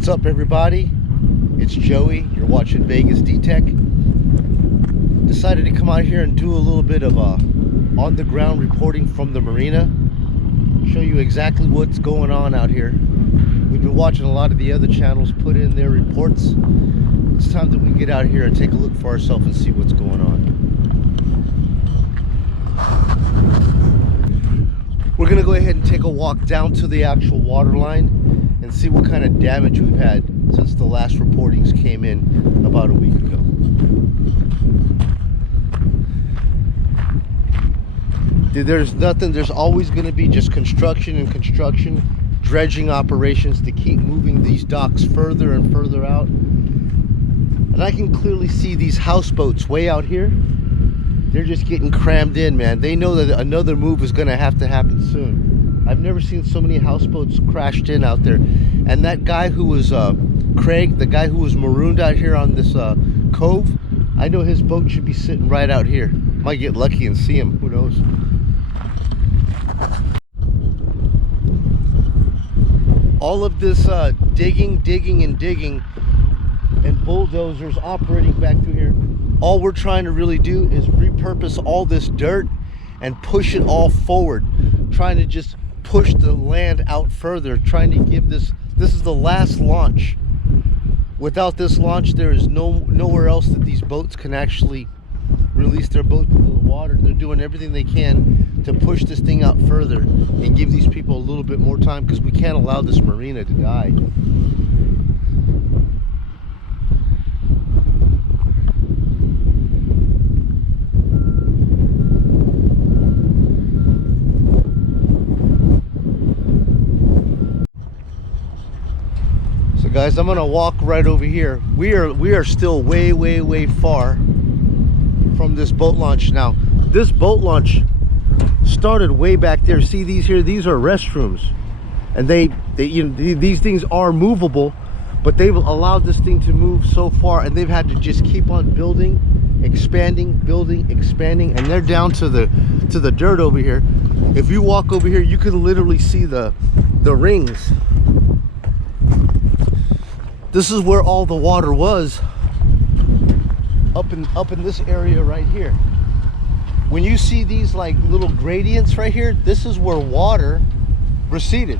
What's up, everybody? It's Joey. You're watching Vegas D-Tech. Decided to come out here and do a little bit of on-the-ground reporting from the marina. Show you exactly what's going on out here. We've been watching a lot of the other channels put in their reports. It's time that we get out here and take a look for ourselves and see what's going on. We're gonna go ahead and take a walk down to the actual water line and see what kind of damage we've had since the last reportings came in about a week ago. Dude, there's nothing, there's always gonna be just construction and construction, dredging operations to keep moving these docks further and further out. And I can clearly see these houseboats way out here. They're just getting crammed in, man. They know that another move is gonna have to happen soon. I've never seen so many houseboats crashed in out there. And that guy who was, Craig, the guy who was marooned out here on this cove, I know his boat should be sitting right out here. Might get lucky and see him, who knows? All of this digging and bulldozers operating back through here, all we're trying to really do is repurpose all this dirt and push it all forward, trying to just push the land out further, trying to give this is the last launch. Without this launch, there is nowhere else that these boats can actually release their boat into the water. They're doing everything they can to push this thing out further and give these people a little bit more time, because we can't allow this marina to die. Guys, I'm gonna walk right over here. We are still way far from this boat launch. Now, this boat launch started way back there. See these here? These are restrooms, and these things are movable, but they've allowed this thing to move so far, and they've had to just keep on building, expanding, building, expanding, and they're down to the dirt over here. If you walk over here, you can literally see the rings. This is where all the water was, up in this area right here. When you see these like little gradients right here, this is where water receded.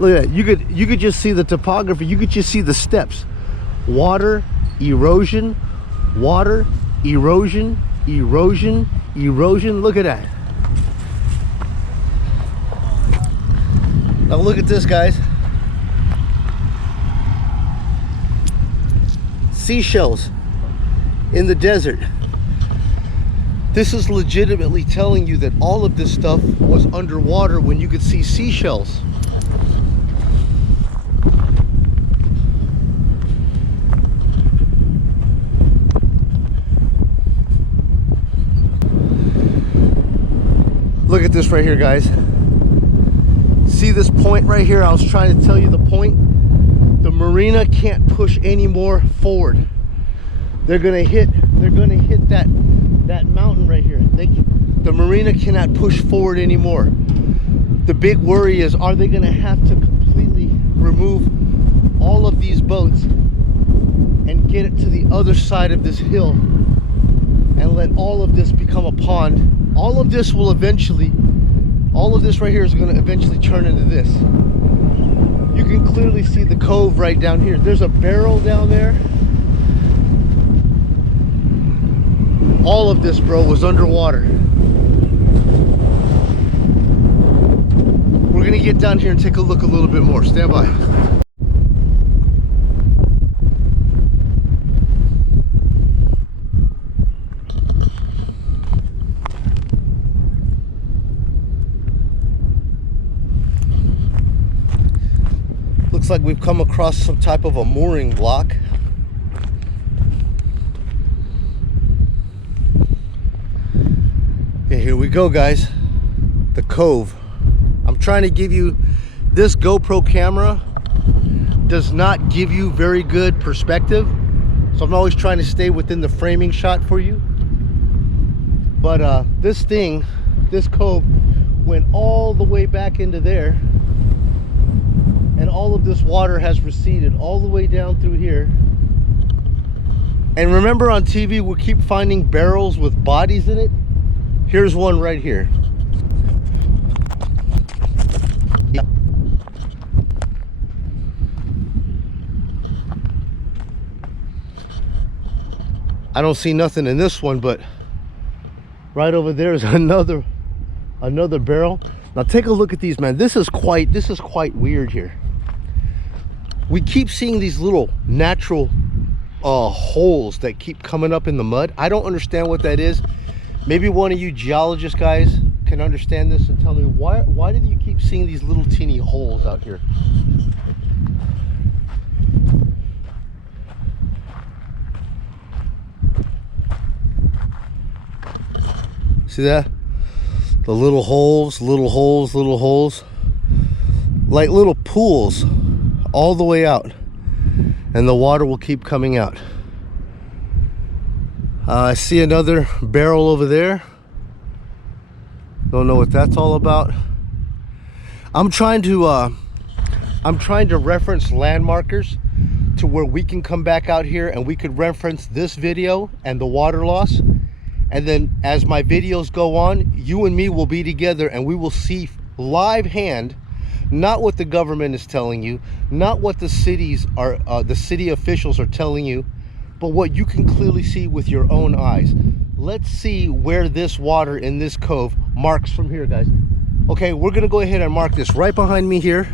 Look at that. You could just see the topography. You could just see the steps. Water, erosion, water, erosion, erosion, erosion. Look at that. Now look at this, guys. Seashells in the desert. This is legitimately telling you that all of this stuff was underwater when you could see seashells. Look at this right here, guys. See this point right here? I was trying to tell you the point. The marina can't push any more forward. They're gonna hit that mountain right here. The marina cannot push forward anymore. The big worry is, are they gonna have to completely remove all of these boats and get it to the other side of this hill and let all of this become a pond? All of this will eventually, all of this right here is going to eventually turn into this. You can clearly see the cove right down here. There's a barrel down there. All of this, bro, was underwater. We're going to get down here and take a look a little bit more. Stand by. Looks like we've come across some type of a mooring block. And here we go, guys. The cove. I'm trying to give you, this GoPro camera does not give you very good perspective, so I'm always trying to stay within the framing shot for you. But this thing this cove went all the way back into there, and all of this water has receded all the way down through here. And remember on TV we keep finding barrels with bodies in it? Here's one right here. Yeah. I don't see nothing in this one, but right over there is another barrel. Now take a look at these, man. This is quite weird here. We keep seeing these little natural holes that keep coming up in the mud. I don't understand what that is. Maybe one of you geologist guys can understand this and tell me why do you keep seeing these little teeny holes out here? See that? The little holes, like little pools all the way out, and the water will keep coming out. I see another barrel over there. Don't know what that's all about. I'm trying to reference landmarkers to where we can come back out here and we could reference this video and the water loss. And then as my videos go on, you and me will be together and we will see live hand, not what the government is telling you, not what the cities are, the city officials are telling you, but what you can clearly see with your own eyes. Let's see where this water in this cove marks from here, guys. Okay, we're gonna go ahead and mark this. Right behind me here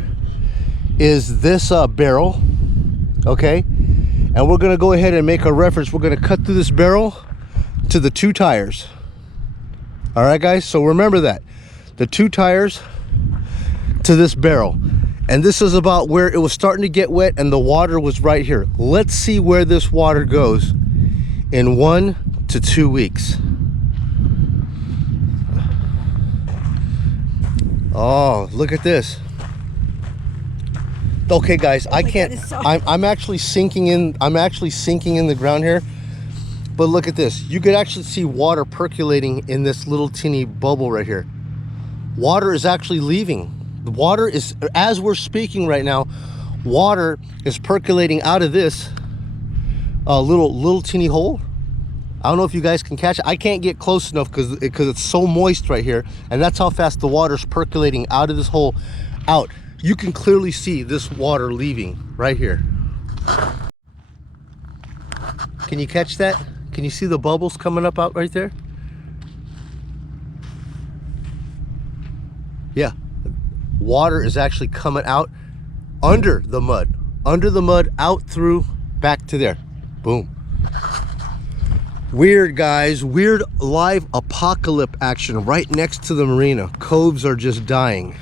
is this barrel, okay? And we're gonna go ahead and make a reference. We're gonna cut through this barrel to the 2 tires. All right, guys, so remember that. The 2 tires to this barrel. And this is about where it was starting to get wet and the water was right here. Let's see where this water goes in 1 to 2 weeks. Oh, look at this. Okay, guys, I can't, I'm actually sinking in the ground here. But look at this. You could actually see water percolating in this little teeny bubble right here. Water is actually leaving. The water is, as we're speaking right now, water is percolating out of this little teeny hole. I don't know if you guys can catch it. I can't get close enough because it's so moist right here. And that's how fast the water's percolating out of this hole out. You can clearly see this water leaving right here. Can you catch that? Can you see the bubbles coming up out right there? Yeah, water is actually coming out under the mud, out through, back to there. Boom. Weird, guys, weird live apocalypse action right next to the marina. Coves are just dying.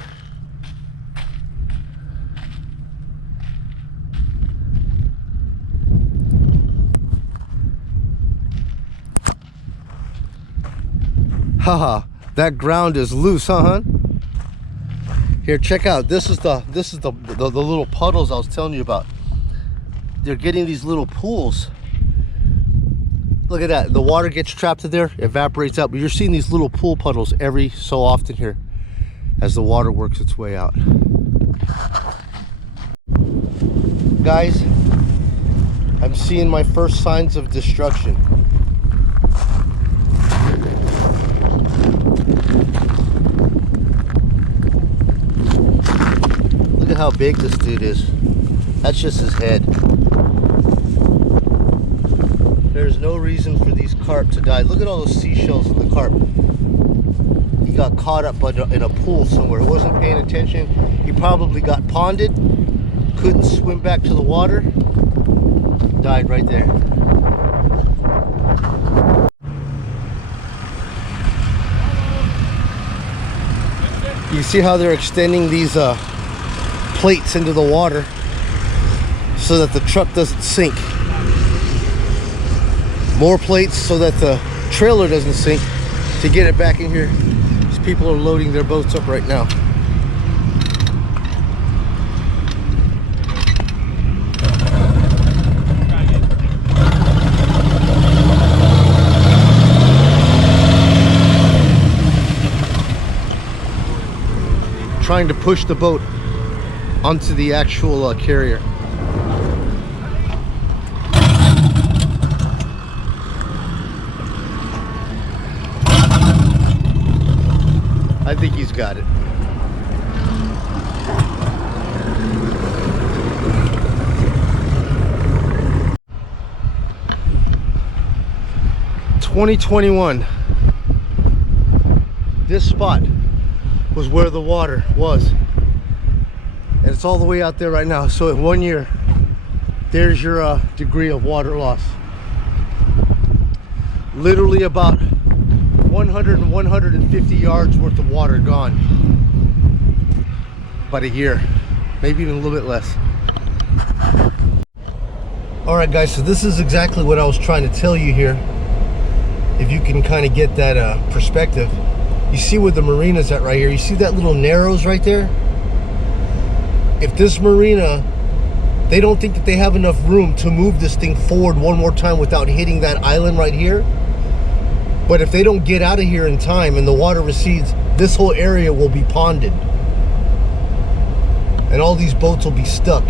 Haha, that ground is loose, huh, hon? Here, check out. This is the little puddles I was telling you about. They're getting these little pools. Look at that. The water gets trapped in there, evaporates out, but you're seeing these little pool puddles every so often here as the water works its way out. Guys, I'm seeing my first signs of destruction. Look at how big this dude is. That's just his head. There's no reason for these carp to die. Look at all those seashells in the carp. He got caught up in a pool somewhere. He wasn't paying attention. He probably got ponded, couldn't swim back to the water, died right there. You see how they're extending these plates into the water so that the truck doesn't sink. More plates so that the trailer doesn't sink to get it back in here. These people are loading their boats up right now. trying to push the boat onto the actual carrier. I think he's got it. (2021). This spot was where the water was, and it's all the way out there right now. So in 1 year, there's your degree of water loss. Literally about 100 and 150 yards worth of water gone. About a year, maybe even a little bit less. All right, guys, so this is exactly what I was trying to tell you here. If you can kind of get that perspective. You see where the marina's at right here. You see that little narrows right there? If this marina, they don't think that they have enough room to move this thing forward one more time without hitting that island right here. But if they don't get out of here in time and the water recedes, this whole area will be ponded. And all these boats will be stuck.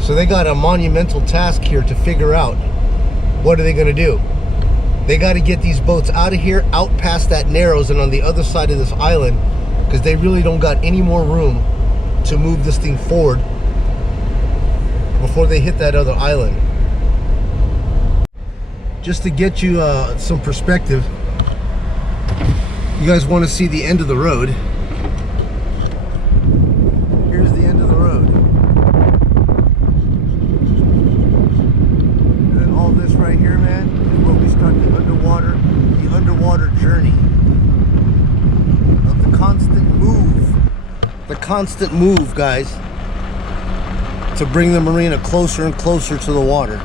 So they got a monumental task here to figure out, what are they gonna do? They got to get these boats out of here, out past that narrows and on the other side of this island, because they really don't got any more room to move this thing forward before they hit that other island. Just to get you some perspective, you guys want to see the end of the road. Here's the end of the road. And then all this right here, man, is where we start the underwater journey of the constant move. The constant move, guys, to bring the marina closer and closer to the water.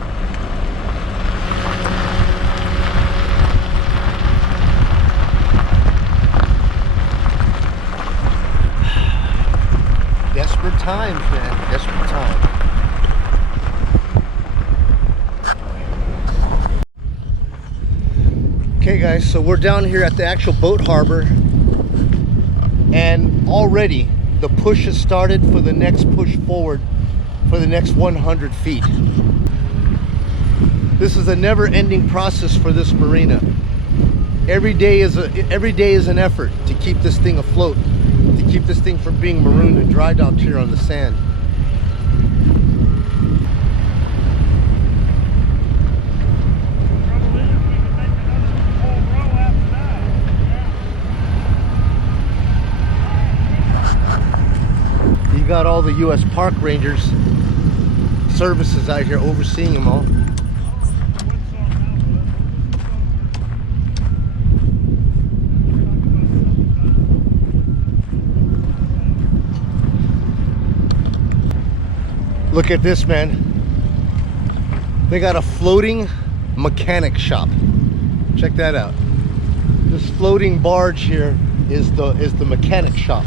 Desperate times, man. Desperate times. Okay, guys, so we're down here at the actual boat harbor, and already the push has started for the next push forward for the next 100 feet. This is a never-ending process for this marina. Every day is an effort to keep this thing afloat, to keep this thing from being marooned and dry docked here on the sand. You got all the U.S. Park Rangers services out here overseeing them all. Look at this, man. They got a floating mechanic shop. Check that out. This floating barge here is the mechanic shop.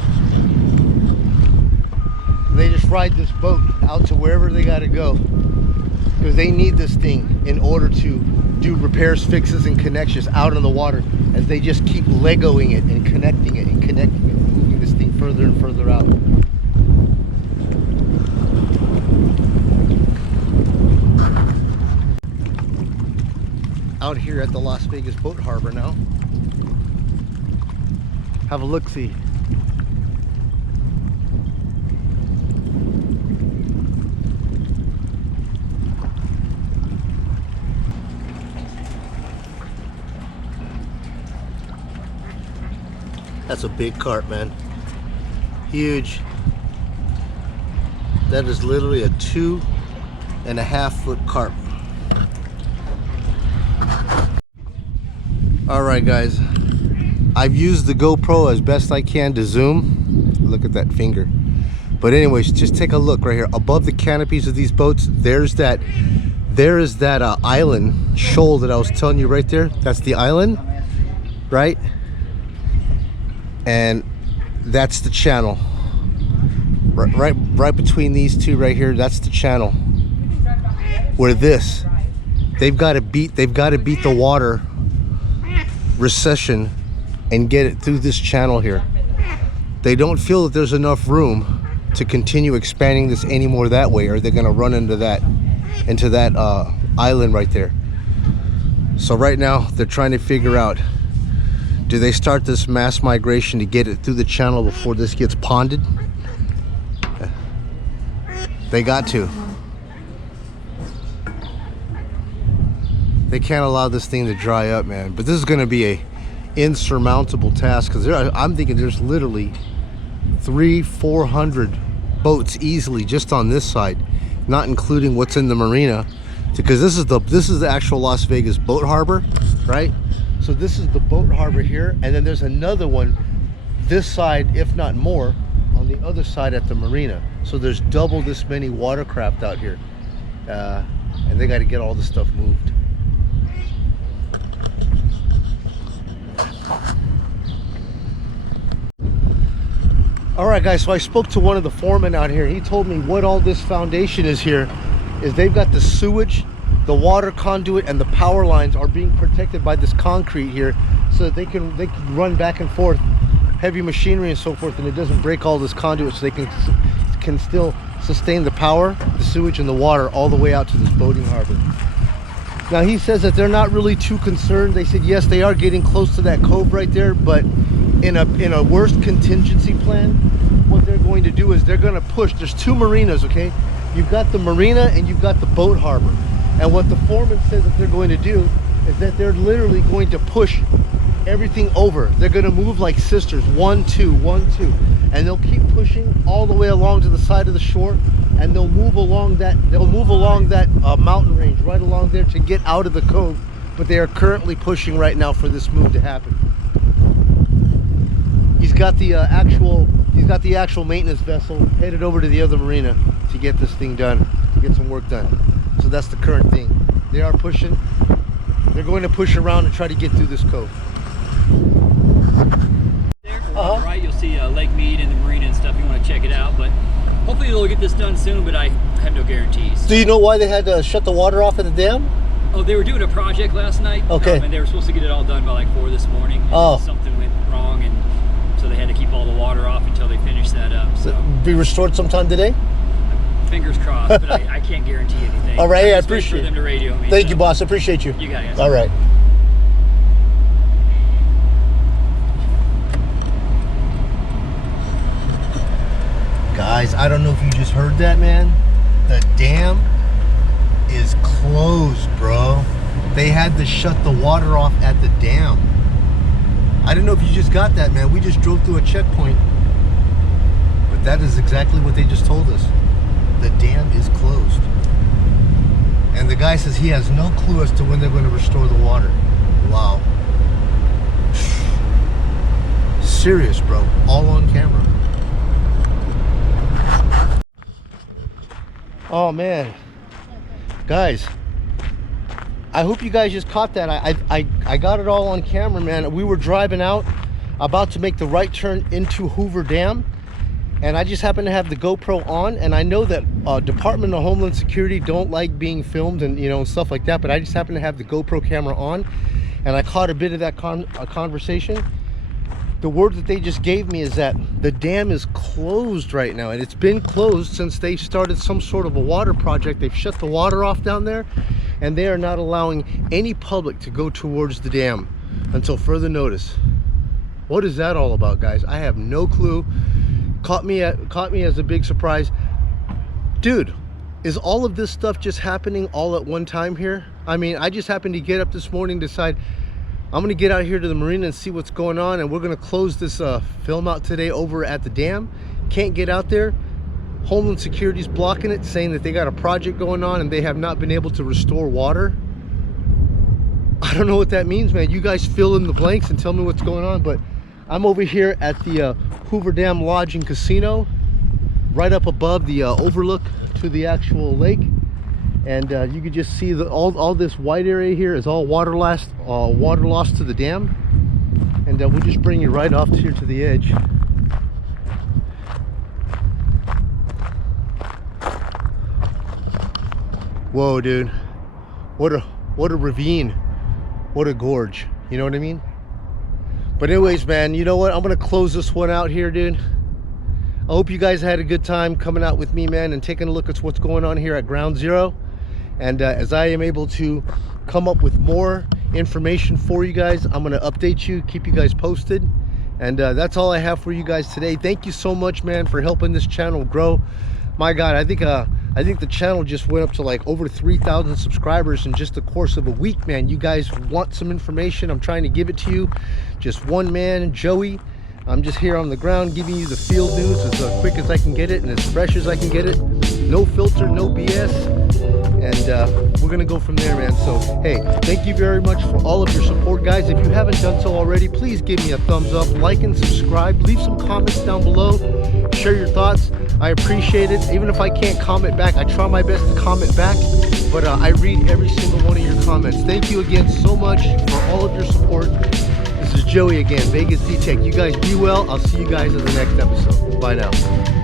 They just ride this boat out to wherever they got to go, because they need this thing in order to do repairs, fixes, and connections out on the water, as they just keep Legoing it and connecting it and connecting it, moving this thing further and further out. Out here at the Las Vegas Boat Harbor now. Have a look-see. That's a big carp, man. Huge. That is literally a 2.5 foot carp. All right, guys. I've used the GoPro as best I can to zoom. Look at that finger. But anyways, just take a look right here. Above the canopies of these boats, there is that island shoal that I was telling you right there. That's the island, right? And that's the channel. Right between these two right here, that's the channel. Where they've got to beat the water recession and get it through this channel here. They don't feel that there's enough room to continue expanding this anymore that way, or they're going to run into that island right there. So right now they're trying to figure out, do they start this mass migration to get it through the channel before this gets ponded? They got to. They can't allow this thing to dry up, man. But this is going to be a insurmountable task, because I'm thinking there's literally 300-400 boats easily just on this side, not including what's in the marina, because this is the actual Las Vegas boat harbor, right? So this is the boat harbor here, and then there's another one this side, if not more, on the other side at the marina. So there's double this many watercraft out here, and they got to get all this stuff moved. All right, guys, so I spoke to one of the foremen out here. He told me what all this foundation is here is they've got the sewage, the water conduit, and the power lines are being protected by this concrete here, so that they can run back and forth heavy machinery and so forth, and it doesn't break all this conduit, so they can still sustain the power, the sewage, and the water all the way out to this boating harbor. Now he says that they're not really too concerned. They said yes, they are getting close to that cove right there, but in a worst contingency plan, what they're going to do is they're going to push. There's two marinas, okay? You've got the marina and you've got the boat harbor. And what the foreman says that they're going to do is that they're literally going to push everything over. They're going to move like sisters, 1 2 1 2, and they'll keep pushing all the way along to the side of the shore, and they'll move along that mountain range right along there to get out of the cove. But they are currently pushing right now for this move to happen. He's got the actual maintenance vessel headed over to the other marina to get this thing done, to get some work done. So that's the current thing. They are pushing. They're going to push around and try to get through this cove. There, right, you'll see Lake Mead and the marina and stuff. You want to check it out, but hopefully they'll get this done soon. But I have no guarantees. Do you know why they had to shut the water off at the dam? Oh, they were doing a project last night. Okay. And they were supposed to get it all done by like 4 this morning. And something went wrong, and so they had to keep all the water off until they finished that up. So be restored sometime today? Fingers crossed, but I can't guarantee anything. All right, I appreciate for them to radio me. Thank you, boss. I appreciate you. You got it. All right. Guys, I don't know if you just heard that, man. The dam is closed, bro. They had to shut the water off at the dam. I don't know if you just got that, man. We just drove through a checkpoint. But that is exactly what they just told us. The dam is closed. And the guy says he has no clue as to when they're going to restore the water. Wow. Serious, bro. All on camera. Oh, man. Guys, I hope you guys just caught that. I got it all on camera, man. We were driving out, about to make the right turn into Hoover Dam, and I just happened to have the GoPro on, and I know that Department of Homeland Security don't like being filmed and and stuff like that, but I just happened to have the GoPro camera on, and I caught a bit of that conversation. The word that they just gave me is that the dam is closed right now, and it's been closed since they started some sort of a water project. They've shut the water off down there, and they are not allowing any public to go towards the dam until further notice. What is that all about, guys? I have no clue. Caught me as a big surprise. Dude, is all of this stuff just happening all at one time here? I mean, I just happened to get up this morning, decide I'm gonna get out here to the marina and see what's going on, and we're gonna close this film out today over at the dam. Can't get out there. Homeland Security's blocking it, saying that they got a project going on and they have not been able to restore water. I don't know what that means, man. You guys fill in the blanks and tell me what's going on. But I'm over here at the Hoover Dam Lodge and Casino, right up above the overlook to the actual lake. And you can just see all this white area here is all water lost to the dam. And we'll just bring you right off here to the edge. Whoa, dude! What a ravine! What a gorge! You know what I mean? But anyways, man, you know what? I'm gonna close this one out here, dude. I hope you guys had a good time coming out with me, man, and taking a look at what's going on here at Ground Zero. And as I am able to come up with more information for you guys, I'm gonna update you, keep you guys posted. And that's all I have for you guys today. Thank you so much, man, for helping this channel grow. My God, I think the channel just went up to like over 3,000 subscribers in just the course of a week, man. You guys want some information, I'm trying to give it to you. Just one man, Joey. I'm just here on the ground giving you the field news as quick as I can get it and as fresh as I can get it. No filter, no BS. And we're gonna go from there, man. So hey, thank you very much for all of your support, guys. If you haven't done so already, please give me a thumbs up, like and subscribe, leave some comments down below, share your thoughts. I appreciate it. Even if I can't comment back, I try my best to comment back, but I read every single one of your comments. Thank you again so much for all of your support. This is Joey again, Vegas D-Tech. You guys be well. I'll see you guys in the next episode. Bye now.